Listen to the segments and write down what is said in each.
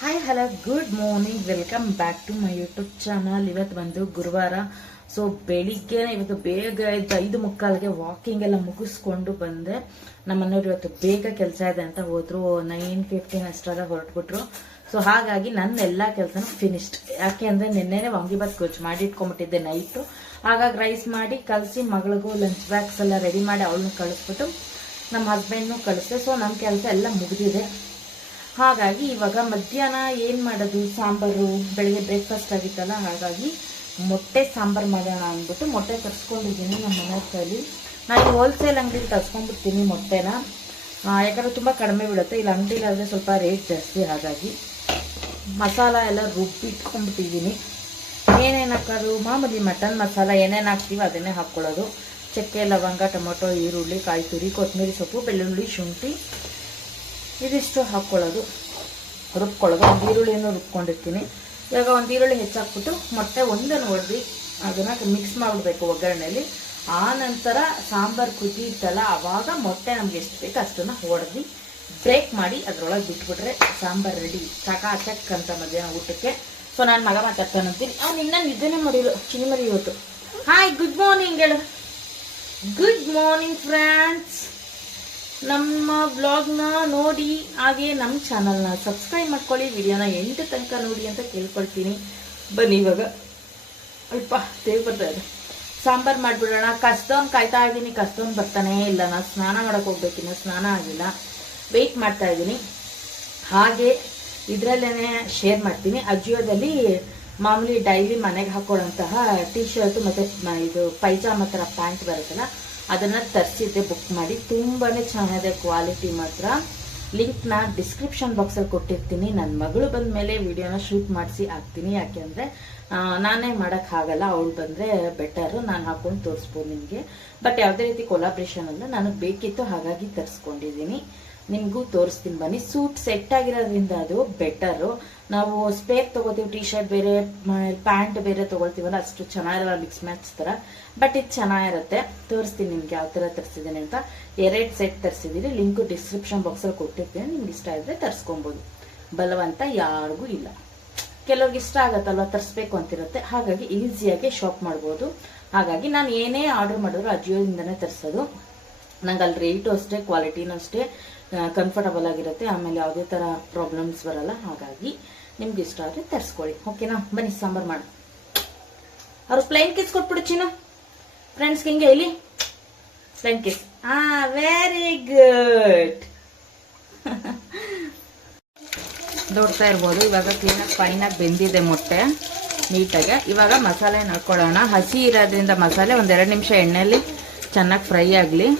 Hi hello good morning, welcome back to my YouTube channel. ಇವತ್ತು ಬಂದು ಗುರುವಾರ. So ಬೆಳಿಗ್ಗೆ ಇವತ್ತು ಬೇಗ ಎದ್ದು 5:45ಗೆ ವಾಕಿಂಗ್ ಎಲ್ಲ ಮುಗಿಸ್ಕೊಂಡು ಬಂದೆ. ನಮ್ಮ ಮನೆಯವ್ರು ಇವತ್ತು ಬೇಗ ಕೆಲಸ ಇದೆ ಅಂತ ಹೋದ್ರು. 9:15 ಅಷ್ಟರಾಗ ಹೊರಟ್ಬಿಟ್ರು. ಸೊ ಹಾಗಾಗಿ ನನ್ನ ಎಲ್ಲಾ ಕೆಲಸನೂ ಫಿನಿಶ್ಡ್. ಯಾಕೆ ಅಂದ್ರೆ ನಿನ್ನೆನೆ ವಾಂಗಿಬಾತ್ ಗೊಜ್ಜು ಮಾಡಿ ಇಟ್ಕೊಂಡ್ಬಿಟ್ಟಿದ್ದೆ ನೈಟು. ಹಾಗಾಗಿ ರೈಸ್ ಮಾಡಿ ಕಲಸಿ ಮಗಳಿಗೂ ಲಂಚ್ ಬ್ಯಾಗ್ಸ್ ಎಲ್ಲ ರೆಡಿ ಮಾಡಿ ಅವಳನ್ನ ಕಳಿಸ್ಬಿಟ್ಟು ನಮ್ಮ ಹಸ್ಬೆಂಡ್ನು ಕಳಿಸ್ದೆ. ಸೊ ನಮ್ಮ ಕೆಲಸ ಎಲ್ಲ ಮುಗಿದಿದೆ. ಹಾಗಾಗಿ ಇವಾಗ ಮಧ್ಯಾಹ್ನ ಏನು ಮಾಡೋದು, ಸಾಂಬಾರು. ಬೆಳಿಗ್ಗೆ ಬ್ರೇಕ್ಫಾಸ್ಟ್ ಆಗಿತ್ತಲ್ಲ, ಹಾಗಾಗಿ ಮೊಟ್ಟೆ ಸಾಂಬಾರು ಮಾಡೋಣ ಅಂದ್ಬಿಟ್ಟು ಮೊಟ್ಟೆ ತರಿಸ್ಕೊಂಡಿದ್ದೀನಿ ನಮ್ಮ ಮನೆ ಕೈಲಿ. ನಾನು ಹೋಲ್ಸೇಲ್ ಅಂಗಡಿಲಿ ತರಿಸ್ಕೊಂಡ್ಬಿಡ್ತೀನಿ ಮೊಟ್ಟೆನ, ಯಾಕಂದರೆ ತುಂಬ ಕಡಿಮೆ ಬಿಡುತ್ತೆ. ಇಲ್ಲಿ ಅಂಗಡಿಲಾದರೆ ಸ್ವಲ್ಪ ರೇಟ್ ಜಾಸ್ತಿ. ಹಾಗಾಗಿ ಮಸಾಲ ಎಲ್ಲ ರುಬ್ಬಿಟ್ಕೊಂಡ್ಬಿಟ್ಟಿದ್ದೀನಿ. ಏನೇನು ಹಾಕೋದು, ಮಾಮೂಲಿ ಮಟನ್ ಮಸಾಲ ಏನೇನು ಹಾಕ್ತೀವಿ ಅದನ್ನೇ ಹಾಕ್ಕೊಳ್ಳೋದು. ಚಕ್ಕೆ, ಲವಂಗ, ಟೊಮೊಟೊ, ಈರುಳ್ಳಿ, ಕಾಯಿ ತುರಿ, ಕೊತ್ತಂಬರಿ ಸೊಪ್ಪು, ಬೆಳ್ಳುಳ್ಳಿ, ಶುಂಠಿ ಇದಿಷ್ಟು ಹಾಕ್ಕೊಳ್ಳೋದು, ರುಬ್ಕೊಳ್ಳೋದು. ಒಂದು ಈರುಳ್ಳಿಯನ್ನು ರುಬ್ಕೊಂಡಿರ್ತೀನಿ. ಇವಾಗ ಒಂದು ಈರುಳ್ಳಿ ಹೆಚ್ಚಾಕ್ಬಿಟ್ಟು ಮೊಟ್ಟೆ ಒಂದನ್ನು ಹೊಡೆದು ಅದನ್ನು ಮಿಕ್ಸ್ ಮಾಡಿಬಿಡ್ಬೇಕು ಒಗ್ಗರಣೆಯಲ್ಲಿ. ಆ ನಂತರ ಸಾಂಬಾರು ಕುದೀತಲ್ಲ, ಆವಾಗ ಮೊಟ್ಟೆ ನಮ್ಗೆ ಎಷ್ಟು ಬೇಕು ಅಷ್ಟನ್ನು ಹೊಡೆದು ಬ್ರೇಕ್ ಮಾಡಿ ಅದರೊಳಗೆ ಬಿಟ್ಬಿಟ್ರೆ ಸಾಂಬಾರು ರೆಡಿ. ಚಕ್ ಅಂತ ಮಧ್ಯಾಹ್ನ ಊಟಕ್ಕೆ. ಸೊ ನಾನು ಮಗ ಮಾತಾಡ್ತಾನೆ ಅಂತೀನಿ. ಅವ್ನು ಇನ್ನೂ ನಿದ್ದೆನೇ ಮಾಡಿರು, ಚಿನಿಮರಿ ಇವತ್ತು. ಹಾಯ್, ಗುಡ್ ಮಾರ್ನಿಂಗ್ ಹೇಳು. Good morning friends. ನಮ್ಮ ವ್ಲಾಗ್ನ ನೋಡಿ, ಹಾಗೆ ನಮ್ಮ ಚಾನಲ್ನ ಸಬ್ಸ್ಕ್ರೈಬ್ ಮಾಡ್ಕೊಳ್ಳಿ, ವಿಡಿಯೋನ ಎಂಟು ತನಕ ನೋಡಿ ಅಂತ ಕೇಳ್ಕೊಳ್ತೀನಿ. ಬನ್ನಿ ಇವಾಗ ಅಲ್ಪ ತೇವ್ ಬರ್ತಾ ಇದೆ. ಸಾಂಬಾರು ಮಾಡಿಬಿಡೋಣ. ಕಸ್ದವ್ನು ಕಾಯ್ತಾ ಇದ್ದೀನಿ, ಕಸ್ದವ್ನು ಬರ್ತಾನೇ ಇಲ್ಲ. ನಾನು ಸ್ನಾನ ಮಾಡೋಕೆ ಹೋಗ್ಬೇಕಿನ್ನ ಸ್ನಾನ ಆಗಿಲ್ಲ, ವೆಯ್ಟ್ ಮಾಡ್ತಾ ಇದ್ದೀನಿ. ಹಾಗೆ ಇದರಲ್ಲೇ ಶೇರ್ ಮಾಡ್ತೀನಿ. ಅಜಿಯೋದಲ್ಲಿ ಮಾಮೂಲಿ ಡೈಲಿ ಮನೆಗೆ ಹಾಕೊಳ್ಳೋಂತಹ ಟೀ ಶರ್ಟು ಮತ್ತು ಇದು ಪೈಜಾಮ ಥರ ಪ್ಯಾಂಟ್ ಬರುತ್ತಲ್ಲ, ಅದನ್ನು ತರಿಸಿದ್ದೆ ಬುಕ್ ಮಾಡಿ. ತುಂಬಾ ಚೆನ್ನಾಗಿದೆ ಕ್ವಾಲಿಟಿ ಮಾತ್ರ. ಲಿಂಕ್ನ ಡಿಸ್ಕ್ರಿಪ್ಷನ್ ಬಾಕ್ಸಲ್ಲಿ ಕೊಟ್ಟಿರ್ತೀನಿ. ನನ್ನ ಮಗಳು ಬಂದ ಮೇಲೆ ವಿಡಿಯೋನ ಶೂಟ್ ಮಾಡಿಸಿ ಹಾಕ್ತೀನಿ. ಯಾಕೆಂದರೆ ನಾನೇ ಮಾಡೋಕ್ಕಾಗಲ್ಲ, ಅವಳು ಬಂದರೆ ಬೆಟರು. ನಾನು ಹಾಕೊಂಡು ತೋರಿಸ್ಬೋದು ನಿಮಗೆ. ಬಟ್ ಯಾವುದೇ ರೀತಿ ಕೊಲಾಬ್ರೇಷನ್ ಅಲ್ಲ, ನನಗೆ ಬೇಕಿತ್ತು ಹಾಗಾಗಿ ತರಿಸ್ಕೊಂಡಿದ್ದೀನಿ. ನಿಮಗೂ ತೋರಿಸ್ತೀನಿ ಬನ್ನಿ. ಸೂಟ್ ಸೆಟ್ ಆಗಿರೋದ್ರಿಂದ ಅದು ಬೆಟರು. ನಾವು ಸ್ಪೇರ್ ತೊಗೋತೀವಿ, ಟಿ ಶರ್ಟ್ ಬೇರೆ ಪ್ಯಾಂಟ್ ಬೇರೆ ತೊಗೊಳ್ತೀವಲ್ಲ, ಅಷ್ಟು ಚೆನ್ನಾಗಿರಲ್ಲ ಮಿಕ್ಸ್ ಮ್ಯಾಚ್ ಥರ. ಬಟ್ ಇದು ಚೆನ್ನಾಗಿರುತ್ತೆ. ತೋರಿಸ್ತೀನಿ ನಿಮ್ಗೆ ಯಾವ ಥರ ತರಿಸಿದ್ದೀನಿ ಅಂತ. 2 ಸೆಟ್ ತರಿಸಿದ್ದೀನಿ. ಲಿಂಕು ಡಿಸ್ಕ್ರಿಪ್ಷನ್ ಬಾಕ್ಸಲ್ಲಿ ಕೊಟ್ಟಿರ್ತೀನಿ. ನಿಮ್ಗೆ ಇಷ್ಟ ಇದ್ರೆ ತರಿಸ್ಕೊಬೋದು. ಬಲವಂತ ಯಾರಿಗೂ ಇಲ್ಲ. ಕೆಲವ್ರಿಗೆ ಇಷ್ಟ ಆಗತ್ತಲ್ವ, ತರಿಸ್ಬೇಕು ಅಂತಿರುತ್ತೆ. ಹಾಗಾಗಿ ಈಸಿಯಾಗಿ ಶಾಪ್ ಮಾಡ್ಬೋದು. ಹಾಗಾಗಿ ನಾನು ಏನೇ ಆರ್ಡರ್ ಮಾಡಿದ್ರು ಅಜಿಯೋದಿಂದನೇ ತರಿಸೋದು. ನಂಗೆ ಅಲ್ಲಿ ರೇಟು ಅಷ್ಟೇ, ಕ್ವಾಲಿಟಿನೂ ಅಷ್ಟೇ ಕಂಫರ್ಟಬಲ್ ಆಗಿರುತ್ತೆ. ಆಮೇಲೆ ಯಾವುದೇ ಥರ ಪ್ರಾಬ್ಲಮ್ಸ್ ಬರಲ್ಲ. ಹಾಗಾಗಿ ನಿಮ್ಗೆ ಇಷ್ಟ ಆದರೆ ತರಿಸ್ಕೊಳ್ಳಿ. ಓಕೆನಾ? ಬನ್ನಿ ಸಾಂಬಾರು ಮಾಡಿ. ಅವ್ರು ಪ್ಲೈನ್ ಕಿಸ್ ಕೊಟ್ಬಿಡು ಚಿನ್ನು ಫ್ರೆಂಡ್ಸ್ಗೆ. ಹಿಂಗೆ ಇಲ್ಲಿ ಪ್ಲೈನ್ ಕಿಸ್. Very good. ನೋಡ್ತಾ ಇರ್ಬೋದು, ಇವಾಗ ಕ್ಲೀನಾಗಿ ಫೈನಾಗಿ ಬೆಂದಿದೆ ಮೊಟ್ಟೆ ನೀಟಾಗಿ. ಇವಾಗ ಮಸಾಲೆ ಹಾಕೊಳ್ಳೋಣ. ಹಸಿ ಇರೋದ್ರಿಂದ ಮಸಾಲೆ ಒಂದು 2 ನಿಮಿಷ ಎಣ್ಣೆಯಲ್ಲಿ ಚೆನ್ನಾಗಿ ಫ್ರೈ ಆಗಲಿ.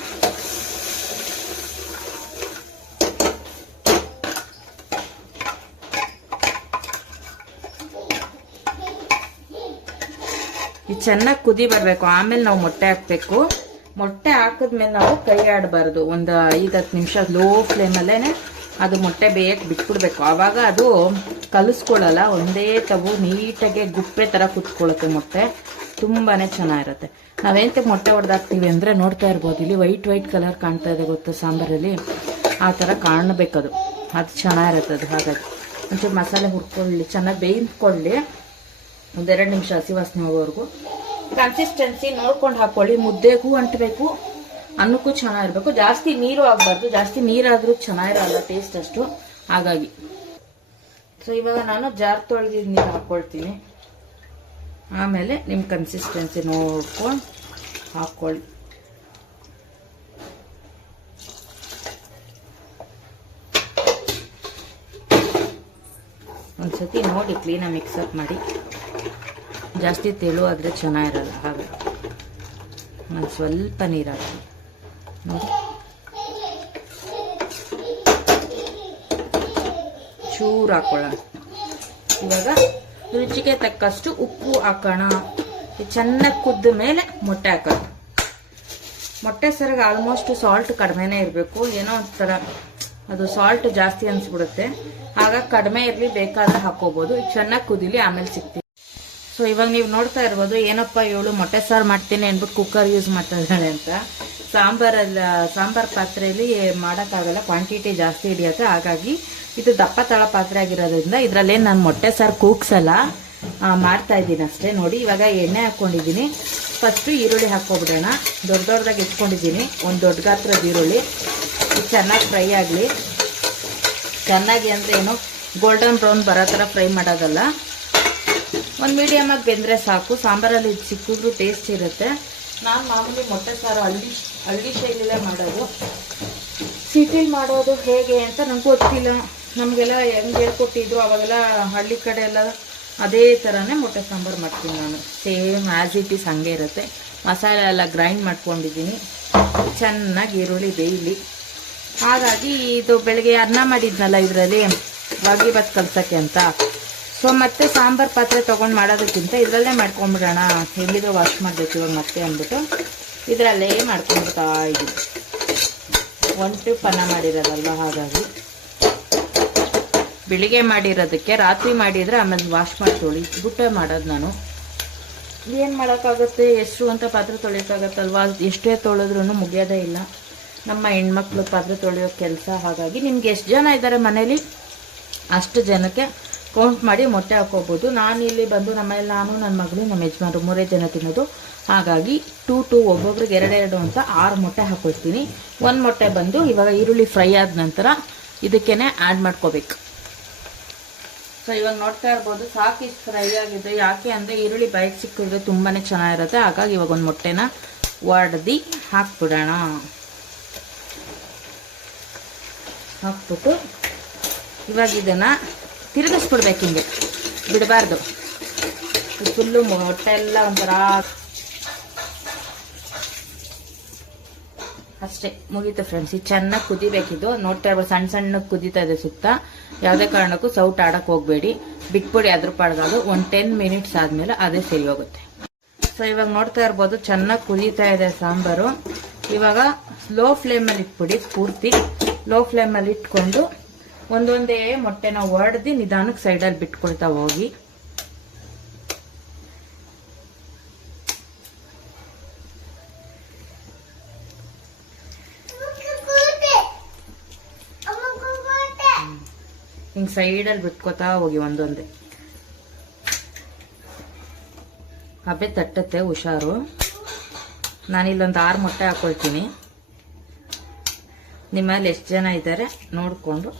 ಇದು ಚೆನ್ನಾಗಿ ಕುದಿ ಬರಬೇಕು. ಆಮೇಲೆ ನಾವು ಮೊಟ್ಟೆ ಹಾಕಬೇಕು. ಮೊಟ್ಟೆ ಹಾಕಿದ್ಮೇಲೆ ನಾವು ಕೈ ಆಡಬಾರ್ದು. ಒಂದು 5-10 ನಿಮಿಷ ಲೋ ಫ್ಲೇಮಲ್ಲೇ ಅದು ಮೊಟ್ಟೆ ಬೇಯಕ್ಕೆ ಬಿಟ್ಬಿಡ್ಬೇಕು. ಆವಾಗ ಅದು ಕಲಿಸ್ಕೊಳ್ಳಲ್ಲ, ಒಂದೇ ತಗು ನೀಟಾಗಿ ಗುಪ್ಪೆ ಥರ ಕುತ್ಕೊಳ್ಳುತ್ತೆ ಮೊಟ್ಟೆ. ತುಂಬಾ ಚೆನ್ನಾಗಿರುತ್ತೆ. ನಾವೇಂತ ಮೊಟ್ಟೆ ಹೊಡೆದಾಕ್ತೀವಿ ಅಂದರೆ ನೋಡ್ತಾ ಇರ್ಬೋದು, ಇಲ್ಲಿ ವೈಟ್ ಕಲರ್ ಕಾಣ್ತಾ ಇದೆ ಗೊತ್ತಾ ಸಾಂಬಾರಲ್ಲಿ, ಆ ಥರ ಕಾಣಬೇಕದು. ಅದು ಚೆನ್ನಾಗಿರುತ್ತೆ ಅದು. ಹಾಗಾಗಿ ಒಂಚೂರು ಮಸಾಲೆ ಹುರ್ಕೊಳ್ಳಿ, ಚೆನ್ನಾಗಿ ಬೇಯಿಸ್ಕೊಳ್ಳಿ. 1-2 ನಿಮಿಷ ಹಸಿ ವಾಸನೆ ಹೋಗೋವರೆಗೂ. ಕನ್ಸಿಸ್ಟೆನ್ಸಿ ನೋಡ್ಕೊಂಡು ಹಾಕ್ಕೊಳ್ಳಿ. ಮುದ್ದೆಗೂ ಅಂಟಬೇಕು, ಅನ್ನಕ್ಕೂ ಚೆನ್ನಾಗಿರ್ಬೇಕು. ಜಾಸ್ತಿ ನೀರು ಆಗಬಾರ್ದು. ಜಾಸ್ತಿ ನೀರಾದರೂ ಚೆನ್ನಾಗಿರಲ್ಲ ಟೇಸ್ಟ್ ಅಷ್ಟು. ಹಾಗಾಗಿ ಸೊ ಇವಾಗ ನಾನು ಜಾರ್ ತೊಳೆದಿದ್ದು ನೀರು ಹಾಕ್ಕೊಳ್ತೀನಿ. ಆಮೇಲೆ ನಿಮ್ಮ ಕನ್ಸಿಸ್ಟೆನ್ಸಿ ನೋಡ್ಕೊಂಡು ಹಾಕ್ಕೊಳ್ಳಿ. ಒಂದ್ಸತಿ ನೋಡಿ ಕ್ಲೀನಾಗಿ ಮಿಕ್ಸಪ್ ಮಾಡಿ. ಜಾಸ್ತಿ ತೆಳು ಆದರೆ ಚೆನ್ನಾಗಿರಲ್ಲ. ಹಾಗೆ ನಾನು ಸ್ವಲ್ಪ ನೀರು ಹಾಕಿ ನೋಡಿ, ಚೂರು ಹಾಕೊಳ್ಳೋಣ. ಇವಾಗ ರುಚಿಗೆ ತಕ್ಕಷ್ಟು ಉಪ್ಪು ಹಾಕೋಣ. ಚೆನ್ನಾಗಿ ಕುದ್ದ ಮೇಲೆ ಮೊಟ್ಟೆ ಹಾಕೋದು. ಮೊಟ್ಟೆ ಸರಿಗೆ ಆಲ್ಮೋಸ್ಟ್ ಸಾಲ್ಟ್ ಕಡಿಮೆನೇ ಇರಬೇಕು. ಏನೋ ಒಂಥರ ಅದು ಸಾಲ್ಟ್ ಜಾಸ್ತಿ ಅನಿಸ್ಬಿಡುತ್ತೆ. ಆಗ ಕಡಿಮೆ ಇರಲಿ, ಬೇಕಾದ್ರೆ ಹಾಕೋಬೋದು. ಚೆನ್ನಾಗಿ ಕುದಿಲಿ, ಆಮೇಲೆ ಸಿಗ್ತೀವಿ. ಸೊ ಇವಾಗ ನೀವು ನೋಡ್ತಾ ಇರ್ಬೋದು, ಏನಪ್ಪ ಇವಳು ಮೊಟ್ಟೆ ಸಾರು ಮಾಡ್ತೀನಿ ಅಂದ್ಬಿಟ್ಟು ಕುಕ್ಕರ್ ಯೂಸ್ ಮಾಡ್ತಾ ಇದ್ದಾಳೆ ಅಂತ. ಸಾಂಬಾರ್ ಪಾತ್ರೆಯಲ್ಲಿ ಮಾಡೋಕ್ಕಾಗಲ್ಲ, ಕ್ವಾಂಟಿಟಿ ಜಾಸ್ತಿ ಹಿಡಿಯುತ್ತೆ. ಹಾಗಾಗಿ ಇದು ದಪ್ಪ ತಳ ಪಾತ್ರೆ ಆಗಿರೋದ್ರಿಂದ ಇದರಲ್ಲೇ ನಾನು ಮೊಟ್ಟೆ ಸಾರು ಕೂಗ್ಸಲ್ಲ, ಮಾಡ್ತಾ ಇದ್ದೀನಿ ಅಷ್ಟೇ. ನೋಡಿ ಇವಾಗ ಎಣ್ಣೆ ಹಾಕ್ಕೊಂಡಿದ್ದೀನಿ. ಫಸ್ಟು ಈರುಳ್ಳಿ ಹಾಕ್ಕೊಬಿಡೋಣ. ದೊಡ್ಡದಾಗಿ ಇಟ್ಕೊಂಡಿದ್ದೀನಿ, ಒಂದು ದೊಡ್ಡ ಗಾತ್ರದ ಈರುಳ್ಳಿ. ಇದು ಚೆನ್ನಾಗಿ ಫ್ರೈ ಆಗಲಿ. ಚೆನ್ನಾಗಿ ಅಂದರೆ ಏನು ಗೋಲ್ಡನ್ ಬ್ರೌನ್ ಬರೋ ಥರ ಫ್ರೈ ಮಾಡೋದಲ್ಲ, ಒಂದು ಮೀಡಿಯಮ್ ಆಗಿ ಬೆಂದರೆ ಸಾಕು. ಸಾಂಬಾರಲ್ಲಿ ಇದು ಸಿಕ್ಕಿದ್ರು ಟೇಸ್ಟ್ ಇರುತ್ತೆ. ನಾನು ಮಾಮೂಲಿ ಮೊಟ್ಟೆ ಸಾರು ಹಳ್ಳಿ ಶೈಲಿಲೇ ಮಾಡೋದು. ಸಿಟಿಲಿ ಮಾಡೋದು ಹೇಗೆ ಅಂತ ನನಗೆ ಗೊತ್ತಿಲ್ಲ. ನಮಗೆಲ್ಲ ಹೆಂಗೆ ಹೇಳ್ಕೊಟ್ಟಿದ್ರು ಅವಾಗೆಲ್ಲ ಹಳ್ಳಿ ಕಡೆ ಎಲ್ಲ ಅದೇ ಥರನೇ ಮೊಟ್ಟೆ ಸಾಂಬಾರು ಮಾಡ್ತೀನಿ ನಾನು. ಸೇಮ್ ಆ್ಯಸ್ ಇಟ್ ಈಸ್ ಹಂಗೆ ಇರುತ್ತೆ. ಮಸಾಲೆ ಎಲ್ಲ ಗ್ರೈಂಡ್ ಮಾಡ್ಕೊಂಡಿದ್ದೀನಿ. ಚೆನ್ನಾಗಿ ಈರುಳ್ಳಿ ಬೇಯಲಿ. ಹಾಗಾಗಿ ಇದು ಬೆಳಗ್ಗೆ ಅನ್ನ ಮಾಡಿದ್ನಲ್ಲ ಇದರಲ್ಲಿ ವಾಂಗಿಬಾತ್ ಕಲ್ಸೋಕ್ಕೆ ಅಂತ. ಸೊ ಮತ್ತೆ ಸಾಂಬಾರು ಪಾತ್ರೆ ತೊಗೊಂಡು ಮಾಡೋದಕ್ಕಿಂತ ಇದರಲ್ಲೇ ಮಾಡ್ಕೊಂಬಿಡೋಣ, ಎಲ್ಲಿಗೂ ವಾಶ್ ಮಾಡಬೇಕು ಇವಾಗ ಮತ್ತೆ ಅಂದ್ಬಿಟ್ಟು ಇದರಲ್ಲೇ ಮಾಡ್ಕೊಂಡ್ಬಿಡ್ತಾ ಇದ್ದೀನಿ. ಒಂದು ಟ್ರಿಪ್ ಅನ್ನ ಮಾಡಿರೋದಲ್ವ, ಹಾಗಾಗಿ ಬೆಳಿಗ್ಗೆ ಮಾಡಿರೋದಕ್ಕೆ ರಾತ್ರಿ ಮಾಡಿದರೆ ಆಮೇಲೆ ವಾಶ್ ಮಾಡಿ ತೊಳಿಬಿಟ್ಟೆ ಮಾಡೋದು ನಾನು. ಏನು ಮಾಡೋಕ್ಕಾಗುತ್ತೆ, ಎಷ್ಟು ಅಂತ ಪಾತ್ರೆ ತೊಳಿಯೋಕ್ಕಾಗತ್ತಲ್ವ, ಎಷ್ಟೇ ತೊಳೆದ್ರೂ ಮುಗಿಯೋದೇ ಇಲ್ಲ ನಮ್ಮ ಹೆಣ್ಮಕ್ಳು ಪಾತ್ರೆ ತೊಳೆಯೋ ಕೆಲಸ. ಹಾಗಾಗಿ ನಿಮ್ಗೆ ಎಷ್ಟು ಜನ ಇದ್ದಾರೆ ಮನೇಲಿ ಅಷ್ಟು ಜನಕ್ಕೆ ಕೌಂಟ್ ಮಾಡಿ ಮೊಟ್ಟೆ ಹಾಕೋಬೋದು. ನಾನು ಇಲ್ಲಿ ಬಂದು ನಮ್ಮಲ್ಲಿ ನಾನು, ನನ್ನ ಮಗಳು, ನಮ್ಮ ಯಜಮಾನರು 3 ಜನ ತಿನ್ನೋದು. ಹಾಗಾಗಿ 2 ಒಬ್ಬೊಬ್ರಿಗೆ 2 ಅಂತ 6 ಮೊಟ್ಟೆ ಹಾಕೊಳ್ತೀನಿ. 1 ಮೊಟ್ಟೆ ಬಂದು ಇವಾಗ ಈರುಳ್ಳಿ ಫ್ರೈ ಆದ ನಂತರ ಇದಕ್ಕೇನೆ ಆ್ಯಡ್ ಮಾಡ್ಕೋಬೇಕು. ಸೊ ಇವಾಗ ನೋಡ್ತಾ ಇರ್ಬೋದು ಸಾಕು ಇಷ್ಟು ಫ್ರೈ ಆಗಿದೆ. ಯಾಕೆ ಅಂದರೆ ಈರುಳ್ಳಿ ಬೈಕ್ ಸಿಕ್ಕಿದ್ರೆ ತುಂಬಾ ಚೆನ್ನಾಗಿರುತ್ತೆ. ಹಾಗಾಗಿ ಇವಾಗ ಒಂದು ಮೊಟ್ಟೆನ ಒಡೆದು ಹಾಕ್ಬಿಡೋಣ. ಹಾಕ್ಬಿಟ್ಟು ಇವಾಗ ಇದನ್ನು ತಿರುಗಿಸ್ಬಿಡ್ಬೇಕು, ಹಿಂಗೆ ಬಿಡಬಾರ್ದು. ಫುಲ್ಲು ಮೊಟ್ಟೆ ಎಲ್ಲ ಒಂಥರ ಅಷ್ಟೇ ಮುಗೀತು ಫ್ರೆಂಡ್ಸ್. ಇದು ಚೆನ್ನಾಗಿ ಕುದಿಬೇಕಿದ್ದು. ನೋಡ್ತಾ ಇರ್ಬೋದು ಸಣ್ಣ ಸಣ್ಣಕ್ಕೆ ಕುದೀತಾ ಇದೆ ಸುತ್ತ. ಯಾವುದೇ ಕಾರಣಕ್ಕೂ ಸೌಟ್ ಆಡಕ್ಕೆ ಹೋಗಬೇಡಿ, ಬಿಟ್ಬಿಡಿ. ಅದ್ರ ಪಾಡ್ಗದು ಒಂದು 10 ಮಿನಿಟ್ಸ್ ಆದಮೇಲೆ ಅದೇ ಸರಿ ಹೋಗುತ್ತೆ. ಸೊ ಇವಾಗ ನೋಡ್ತಾ ಇರ್ಬೋದು ಚೆನ್ನಾಗಿ ಕುದೀತಾ ಇದೆ ಸಾಂಬಾರು. ಇವಾಗ ಲೋ ಫ್ಲೇಮಲ್ಲಿ ಇಟ್ಬಿಡಿ, ಪೂರ್ತಿ ಲೋ ಫ್ಲೇಮಲ್ಲಿ ಇಟ್ಕೊಂಡು ಒಂದೊಂದೇ ಮೊಟ್ಟೆನ ಒಡೆದು ನಿಧಾನಕ್ಕೆ ಸೈಡಲ್ಲಿ ಬಿಟ್ಕೊಳ್ತಾ ಹೋಗಿ. ಹಿಂಗೆ ಸೈಡಲ್ಲಿ ಬಿಟ್ಕೋತಾ ಹೋಗಿ ಒಂದೊಂದೇ. ಹಬ್ಬೆ ತಟ್ಟತ್ತೆ, ಹುಷಾರು. ನಾನಿಲ್ಲೊಂದು 6 ಮೊಟ್ಟೆ ಹಾಕೊಳ್ತೀನಿ. ನಿಮ್ಮಲ್ಲಿ ಎಷ್ಟು ಜನ ಇದ್ದಾರೆ ನೋಡಿಕೊಂಡು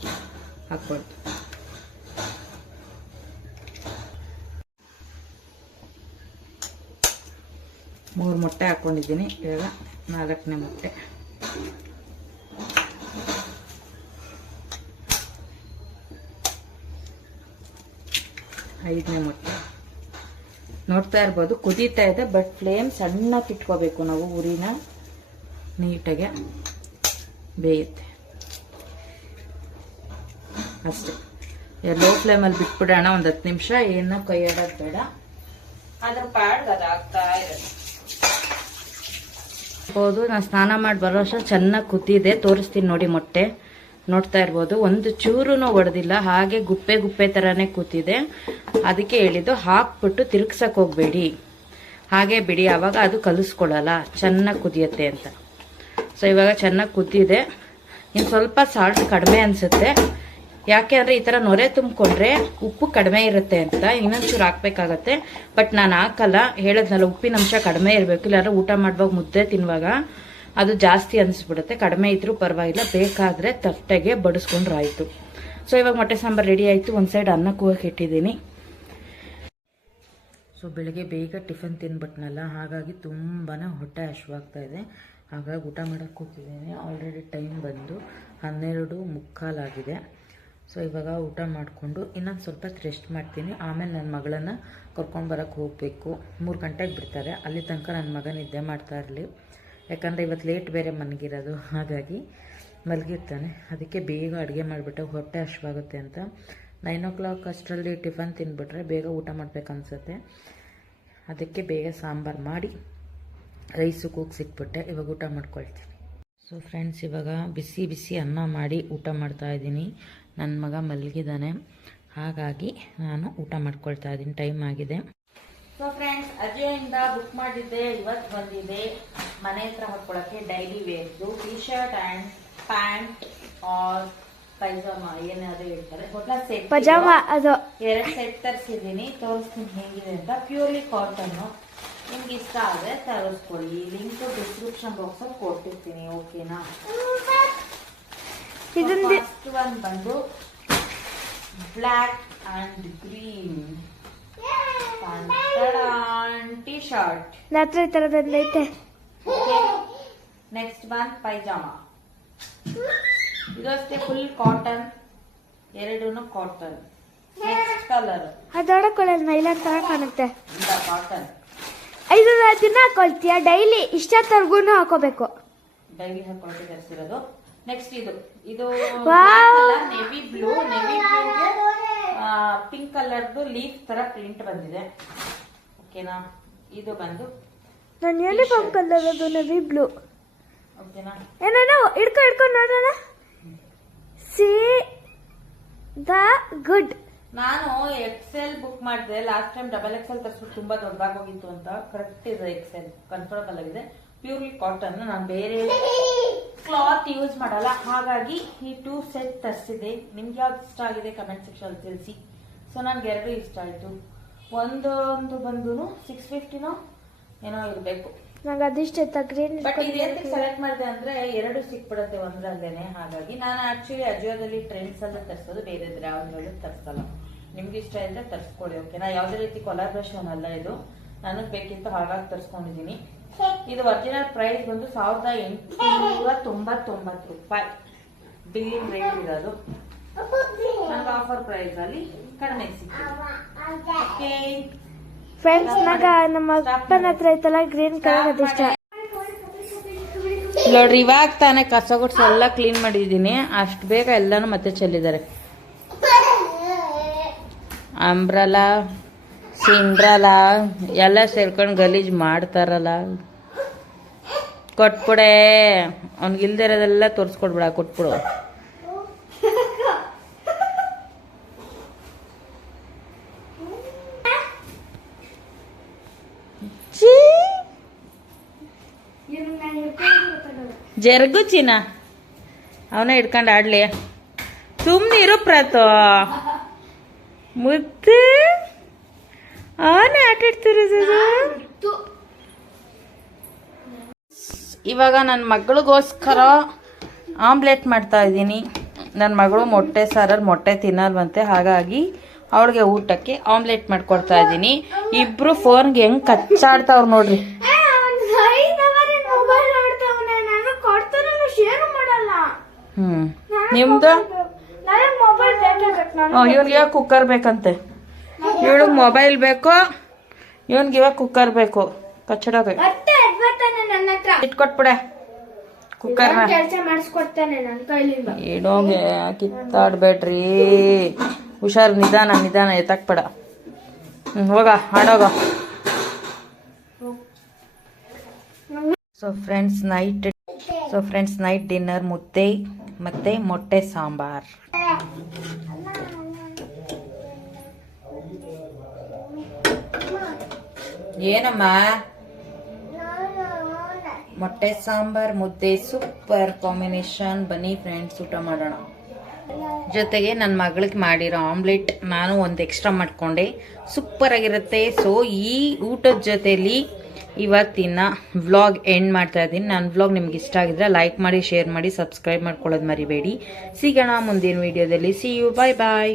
ಹಾಕ್ಕೊಳ್ಳಿ. ಮೂರು ಮೊಟ್ಟೆ ಹಾಕ್ಕೊಂಡಿದ್ದೀನಿ. ಇವಾಗ 4ನೇ ಮೊಟ್ಟೆ. ಐದನೇ ಮೊಟ್ಟೆ. ನೋಡ್ತಾ ಇರ್ಬೋದು ಕುದೀತಾ ಇದೆ, ಬಟ್ ಫ್ಲೇಮ್ ಸಣ್ಣಕ್ಕೆ ಇಟ್ಕೋಬೇಕು ನಾವು. ಉರಿನ ನೀಟಾಗೆ ಬೇಯುತ್ತೆ ಅಷ್ಟೇ. ಲೋ ಫ್ಲೇಮಲ್ಲಿ ಬಿಟ್ಬಿಡೋಣ ಒಂದು 10 ನಿಮಿಷ. ಏನೋ ಕೈ ಆಡೋದು ಬೇಡ, ಅದ್ರ ಪಾಡ್ಗೆ ಅದು ಆಗ್ತಾ ಇರುತ್ತೆ. ಹೌದು, ನಾನು ಸ್ನಾನ ಮಾಡಿ ಬರೋ ವರ್ಷ ಚೆನ್ನಾಗಿ ಕುದ್ದಿದೆ. ತೋರಿಸ್ತೀನಿ ನೋಡಿ ಮೊಟ್ಟೆ. ನೋಡ್ತಾ ಇರ್ಬೋದು ಒಂದು ಚೂರು ಒಡೆದಿಲ್ಲ, ಹಾಗೆ ಗುಪ್ಪೆ ಗುಪ್ಪೆ ಥರನೇ ಕೂತಿದೆ. ಅದಕ್ಕೆ ಹೇಳಿದ್ದು ಹಾಕ್ಬಿಟ್ಟು ತಿರುಗ್ಸಕ್ಕೆ ಹೋಗಬೇಡಿ, ಹಾಗೆ ಬಿಡಿ, ಆವಾಗ ಅದು ಕಲಿಸ್ಕೊಳ್ಳಲ್ಲ, ಚೆನ್ನಾಗಿ ಕುದಿಯುತ್ತೆ ಅಂತ. ಸೊ ಇವಾಗ ಚೆನ್ನಾಗಿ ಕುದ್ದಿದೆ. ಇನ್ನು ಸ್ವಲ್ಪ ಸಾಲ್ಟ್ ಕಡಿಮೆ ಅನಿಸುತ್ತೆ. ಯಾಕೆ ಅಂದರೆ ಈ ಥರ ನೊರೆ ತುಂಬಿಕೊಂಡ್ರೆ ಉಪ್ಪು ಕಡಿಮೆ ಇರುತ್ತೆ ಅಂತ ಇನ್ನೊಂಚೂರು ಹಾಕ್ಬೇಕಾಗತ್ತೆ. ಬಟ್ ನಾನು ಹಾಕಲ್ಲ, ಹೇಳಿದ್ನಲ್ಲ ಉಪ್ಪಿನ ಅಂಶ ಕಡಿಮೆ ಇರಬೇಕು. ಇಲ್ಲಾಂದ್ರೆ ಊಟ ಮಾಡುವಾಗ ಮುದ್ದೆ ತಿನ್ನುವಾಗ ಅದು ಜಾಸ್ತಿ ಅನಿಸ್ಬಿಡುತ್ತೆ. ಕಡಿಮೆ ಇದ್ರೂ ಪರವಾಗಿಲ್ಲ, ಬೇಕಾದರೆ ತಟ್ಟೆಗೆ ಬಡಿಸ್ಕೊಂಡ್ರೆ ಆಯಿತು. ಸೊ ಇವಾಗ ಮೊಟ್ಟೆ ಸಾಂಬಾರು ರೆಡಿ ಆಯಿತು. ಒಂದು ಸೈಡ್ ಅನ್ನ ಕೂಗಕ್ಕೆ ಇಟ್ಟಿದ್ದೀನಿ. ಸೊ ಬೆಳಗ್ಗೆ ಬೇಗ ಟಿಫನ್ ತಿನ್ಬಿಟ್ನಲ್ಲ, ಹಾಗಾಗಿ ತುಂಬಾ ಹೊಟ್ಟೆ ಹಶ್ವಾಗ್ತಾ ಇದೆ. ಹಾಗಾಗಿ ಊಟ ಮಾಡೋಕ್ಕೆ ಕೂತಿದ್ದೀನಿ. ಆಲ್ರೆಡಿ ಟೈಮ್ ಬಂದು 12:45 ಆಗಿದೆ. ಸೊ ಇವಾಗ ಊಟ ಮಾಡಿಕೊಂಡು ಇನ್ನೊಂದು ಸ್ವಲ್ಪ ರೆಸ್ಟ್ ಮಾಡ್ತೀನಿ. ಆಮೇಲೆ ನನ್ನ ಮಗಳನ್ನು ಕರ್ಕೊಂಡು ಬರೋಕ್ಕೆ ಹೋಗಬೇಕು. 3 ಗಂಟೆಗೆ ಬಿಡ್ತಾರೆ. ಅಲ್ಲಿ ತನಕ ನನ್ನ ಮಗ ನಿದ್ದೆ ಮಾಡ್ತಾ ಇರಲಿ. ಯಾಕಂದರೆ ಇವತ್ತು ಲೇಟ್ ಬೇರೆ ಮನಗಿರೋದು, ಹಾಗಾಗಿ ಮಲಗಿರ್ತಾನೆ. ಅದಕ್ಕೆ ಬೇಗ ಅಡುಗೆ ಮಾಡಿಬಿಟ್ಟು ಹೊಟ್ಟೆ ಹಶ್ವಾಗುತ್ತೆ ಅಂತ 9 o'clock ಅಷ್ಟರಲ್ಲಿ ಟಿಫನ್ ತಿಂದುಬಿಟ್ರೆ ಬೇಗ ಊಟ ಮಾಡಬೇಕು ಅನಿಸುತ್ತೆ. ಅದಕ್ಕೆ ಬೇಗ ಸಾಂಬಾರು ಮಾಡಿ ರೈಸು ಕೂಗ್ಸಿಟ್ಬಿಟ್ಟೆ. ಇವಾಗ ಊಟ ಮಾಡ್ಕೊಳ್ತೀನಿ. ಸೊ ಫ್ರೆಂಡ್ಸ್, ಇವಾಗ ಬಿಸಿ ಬಿಸಿ ಅನ್ನ ಮಾಡಿ ಊಟ ಮಾಡ್ತಾಯಿದ್ದೀನಿ. ನನ್ನ ಮಗ ಮಲಗಿದ್ದಾನೆ, ಹಾಗಾಗಿ ನಾನು ಊಟ ಮಾಡ್ಕೊಳ್ತಾ ಇದ್ದೀನಿ. ಟೈಮ್ ಆಗಿದೆ. ಸೊ ಫ್ರೆಂಡ್ಸ್, ಅಜಿಯೋಯಿಂದ ಬುಕ್ ಮಾಡಿದ್ದೆ, ಇವತ್ತು ಬಂದಿದೆ. ಮನೆ ಹತ್ರ ಹಾಕೊಳಕ್ಕೆ ಡೈಲಿ ವೇರ್ದು T shirt and pant or pyjama ಏನಾದ್ರು ಹೇಳ್ತಾರೆ, ಸೆಟ್ ಪಜಾಮಾ. ಅದು 2 ಸೆಟ್ ತರಿಸಿದ್ದೀನಿ. ತೋರಿಸ್ತೀನಿ ಹೇಗಿದೆ ಅಂತ. Purely cotton. ನಿಮ್ಗೆ ಇಷ್ಟ ಆದ್ರೆ ತರಿಸ್ಕೊಳ್ಳಿ. ಲಿಂಕ್ ಡಿಸ್ಕ್ರಿಪ್ಷನ್ ಬಾಕ್ಸ್ ಅಲ್ಲಿ ಕೊಟ್ಟಿರ್ತೀನಿ. ಓಕೆನಾ? ಫಸ್ಟ್ ಒನ್ ಬಂದು black and green T shirt. ರಾತ್ರಿ ತರ ಬಂದೈತೆ. Next one pyjama. ಇದಷ್ಟೇ full cotton, 2 cotton. Next colour ಅದೊಳಕೊಳ್ಳ ನೈಲಾನ್ ತರ ಕಾಣುತ್ತೆ. ಕಾಟನ್. ಇದು ದಿನ ಹಾಕೊಳ್ತೀಯ? ಡೈಲಿ ಇಷ್ಟೊತ್ತರ್ಗೂನು ಹಾಕೋಬೇಕು. ಡೈಲಿ ಹಾಕೊಳ್ತಿ ತರಿಸಿರೋದು. ನೆಕ್ಸ್ಟ್ ಇದು ವಾವ್. Navy blue. ನೆವಿ ಬ್ಲೂಗೆ ಪಿಂಕ್ ಕಲರ್ದು ಲೀಫ್ ತರ ಪ್ರಿಂಟ್ ಬಂದಿದೆ. ಓಕೆನಾ? ಇದು ಬಂದು ನನ್ನ ಯೂನಿಫಾರ್ಮ್ ಕಲರ್ ಅದು ನೆವಿ ಬ್ಲೂ. ಓಕೆನಾ? ಏನೋ ಹಿಡ್ಕೊಂಡು ನೋಡೋಣ. See the good. ನಾನು XL ಬುಕ್ ಮಾಡಿದೆ ಲಾಸ್ಟ್ ಟೈಮ್. XXL ತರಿಸ್ಬಿಟ್ಟು ತುಂಬಾ ದೊಡ್ಡದಾಗೋಗಿತ್ತು ಅಂತ. ಕರೆಕ್ಟ್ ಇದೆ XL, ಕಂಫರ್ಟಬಲ್ ಆಗಿದೆ. Purely cotton. ನಾನು ಬೇರೆ ಕ್ಲಾತ್ ಯೂಸ್ ಮಾಡಲ್ಲ, ಹಾಗಾಗಿ ಈ 2 ಸೆಟ್ ತರಿಸಿದೆ. ನಿಮ್ಗೆ ಯಾವ್ದು ಇಷ್ಟ ಆಗಿದೆ ಕಮೆಂಟ್ ಸೆಕ್ಷನ್ ತಿಳಿಸಿ. ಸೊ ನನ್ಗೆ 2 ಇಷ್ಟ ಆಯ್ತು. ಒಂದು ಬಂದು 650 ಏನೋ ಇರಬೇಕು. ನಂಗೆ ಅದಿಷ್ಟ ಇತ್ತ ಗ್ರೀನ್. ಬಟ್ ಇದೇಂತ ಸೆಲೆಕ್ಟ್ ಮಾಡಿದೆ ಅಂದ್ರೆ 2 ಸಿಕ್ಬಿಡುತ್ತೆ ಒಂದ್ರಲ್ಲೇನೆ. ಹಾಗಾಗಿ ನಾನು ಆಕ್ಚುಲಿ ಅಜಿಯೋದಲ್ಲಿ ಟ್ರೆಂಡ್ಸ್ ಎಲ್ಲ ತರಿಸೋದು, ಬೇರೆ ಯಾವ್ದು ತರಿಸಲ್ಲ. ನಿಮ್ಗೆ ಇಷ್ಟ ಇದ್ರೆ ತರಿಸ್ಕೊಳ್ಳಿ. ಓಕೆನಾ? ಯಾವ್ದೇ ರೀತಿ ಕೊಲಾಬ್ರೇಷನ್ ಅಲ್ಲ ಇದು. ನನಗ್ ಬೇಕಿತ್ತು ಹಾಗಾಗಿ ತರಿಸ್ಕೊಂಡಿದೀನಿ. ಇದು ಒರಿಜಿನಲ್ ಪ್ರೈಸ್ ಬಂದು 1899 ರೂಪಾಯಿ. ಬಿಲ್ಲಿಂಗ್ ರೇಟ್ ಇರೋದು. ನಂಗೆ ಆಫರ್ ಪ್ರೈಸ್ ಅಲ್ಲಿ ಕಡಿಮೆ ಸಿಕ್ಕಿದೆ. ಫ್ರೆಂಡ್ಸ್, ನಾಗ ನಮ್ಮ ಅಪ್ಪನ ಹತ್ರ ಐತಲ್ಲ ಗ್ರೀನ್ ಕಲರ್ ಅದಿಷ್ಟ. ನೋಡ್ರಿ, ಇವಾಗ ತಾನೇ ಕಸ ಗುಡ್ಸ್ ಎಲ್ಲ ಕ್ಲೀನ್ ಮಾಡಿದೀನಿ. ಅಷ್ಟು ಬೇಗ ಎಲ್ಲಾನು ಮತ್ತೆ ಚೆಲ್ಲಿದ್ದಾರೆ. ಅಂಬ್ರಲಾ ಸಿಂಡ್ರಲಾ ಎಲ್ಲ ಸೇರ್ಕೊಂಡು ಗಲೀಜ್ ಮಾಡ್ತಾರಲ್ಲ. ಕೊಟ್ಬಿಡೆ. ಅವ್ನಿಗಿಲ್ದಿರೋದೆಲ್ಲ ತೋರಿಸ್ಕೊಡ್ಬಿಡ. ಕೊಟ್ಬಿಡು. ಜರ್ಗು ಚಿನ್ನ ಅವನ ಹಿಡ್ಕೊಂಡು ಆಡ್ಲಿ. ಸುಮ್ನೆ ಇರು ಪ್ರಾತು. ಮುದ್ದು ಅವನ ಆಟ ಆಡ್ತಿರೋದು. ಇವಾಗ ನನ್ನ ಮಗಳಿಗೋಸ್ಕರ ಆಮ್ಲೆಟ್ ಮಾಡ್ತಾ ಇದ್ದೀನಿ. ನನ್ನ ಮಗಳು ಮೊಟ್ಟೆ ಸಾರಲ್ಲಿ ಮೊಟ್ಟೆ ತಿನ್ನಲ್ವಂತೆ, ಹಾಗಾಗಿ ಅವಳಿಗೆ ಊಟಕ್ಕೆ ಆಮ್ಲೆಟ್ ಮಾಡ್ಕೊಡ್ತಾ ಇದ್ದೀನಿ. ಇಬ್ರು ಫೋನ್ಗೆ ಹೆಂಗ್ ಕಚ್ಚಾಡ್ತಾವ್ರು ನೋಡ್ರಿ. ನಿಮ್ದು ಇವನ್ಗೆ ಕುಕ್ಕರ್ ಬೇಕಂತೆ. ಇವಳಿಗೆ ಮೊಬೈಲ್ ಬೇಕು, ಇವನ್ಗೆ ಇವಾಗ ಕುಕ್ಕರ್ ಬೇಕು. ಕಚ್ಚಡೋಗ ಇಟ್ಕೊಟ್ಬಿಡೆ ಕುಕ್ಕರ್ನ. ಇಡೋಗೆ ಕಿತ್ತಾಡ್ಬೇಡ್ರಿ. ಹುಷಾರು. ನಿಧಾನ ಎತ್ತಾಕ್ಬೇಡ. ಹೋಗ ಆಡೋಗ. ಸೊ ಫ್ರೆಂಡ್ಸ್ ನೈಟ್ ಡಿನ್ನರ್ ಮುದ್ದೆ ಮತ್ತೆ ಮೊಟ್ಟೆ ಸಾಂಬಾರ್. ಏನಮ್ಮ? ಮೊಟ್ಟೆ ಸಾಂಬಾರ್ ಮುದ್ದೆ ಸೂಪರ್ ಕಾಂಬಿನೇಷನ್. ಬನ್ನಿ ಫ್ರೆಂಡ್ಸ್, ಊಟ ಮಾಡೋಣ. ಜೊತೆಗೆ ನನ್ನ ಮಗಳಿಗೆ ಮಾಡಿರೋ ಆಮ್ಲೆಟ್ ನಾನು ಒಂದು ಎಕ್ಸ್ಟ್ರಾ ಮಾಡ್ಕೊಂಡೆ. ಸೂಪರ್ ಆಗಿರುತ್ತೆ. ಸೊ ಈ ಊಟದ ಜೊತೆಲಿ ಇವತ್ತಿನ ವ್ಲಾಗ್ ಎಂಡ್ ಮಾಡ್ತಾ ಇದ್ದೀನಿ. ನನ್ನ ವ್ಲಾಗ್ ನಿಮ್ಗೆ ಇಷ್ಟ ಆಗಿದ್ರೆ ಲೈಕ್ ಮಾಡಿ, ಶೇರ್ ಮಾಡಿ, ಸಬ್ಸ್ಕ್ರೈಬ್ ಮಾಡ್ಕೊಳ್ಳೋದು ಮರಿಬೇಡಿ. ಸಿಗೋಣ ಮುಂದಿನ ವಿಡಿಯೋದಲ್ಲಿ. See you. Bye bye.